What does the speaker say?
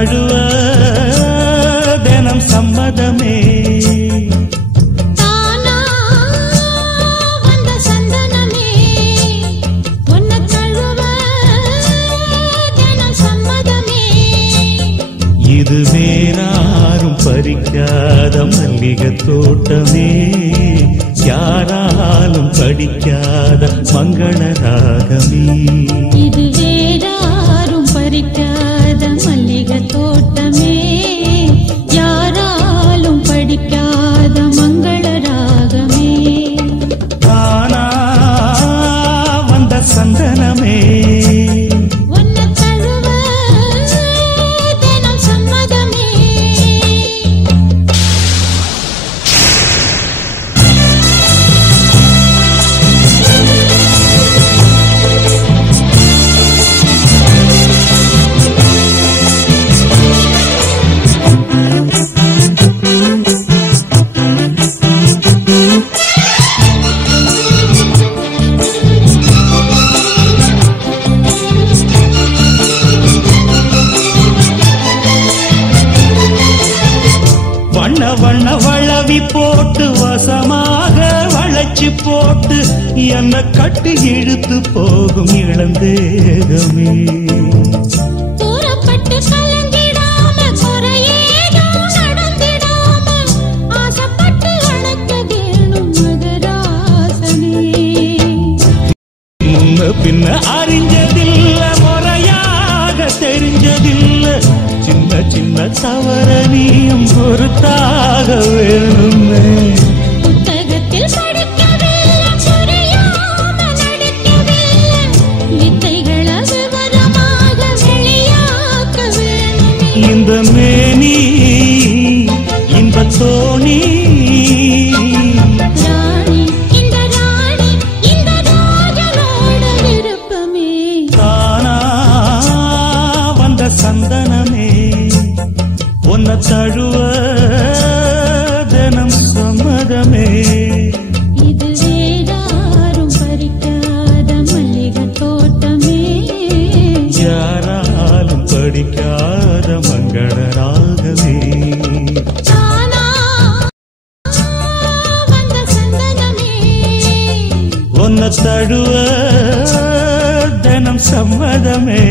தழுவ தினம் சம்மதமே. தானா வந்த சந்தனமே உன்னை தழுவ தினம் சம்மதமே. இது வேறாரும் பறிக்காத மல்லிகை தோட்டமே, யாராலும் படிக்காத மங்கள ராகமே. இது வேறாரும் பறிக்காத மல்லிகை தோட்டமே, யாராலும் படிக்காத மங்கள ராகமே. தானா வந்த சந்தனமே உன்னை தழுவ தினம் சம்மதமே. வண்ண வண்ண வளவி போட்டு வசமாக வளைச்சு போட்டு என்ன கட்டி இழுத்து போகும் இளந்தேகமே. தூரப்பட்டு கலந்திடாம குறையேதும் நடந்திடாம ஆசைப்பட்டு அழைக்க வேணும் மகராசனே. முன்ன பின்ன அறிஞ்சதில்ல, முறையாக தெரிஞ்சதில்ல, சின்ன சின்ன தவறனியும் பொறுத்தாக வேணுமே. புத்தகத்தில் படிக்கவில்லை, புரியாம நடிக்கவில்லை, வித்தைகளை விவரமாக வெளியாக்க வேணுமே. இந்த மேனி இன்ப தோணி ராணி இந்த ராணி இந்த ராஜனோட விருப்பமே. தானா வந்த சந்தனமே உன்னை தழுவ தினம் சம்மதமே. இது வேறாரும் பறிக்காத மல்லிகை தோட்டமே, யாராலும் படிக்காத மங்கள ராகமே. தானா வந்த சந்தனமே உன்னை தழுவ தினம் சம்மதமே.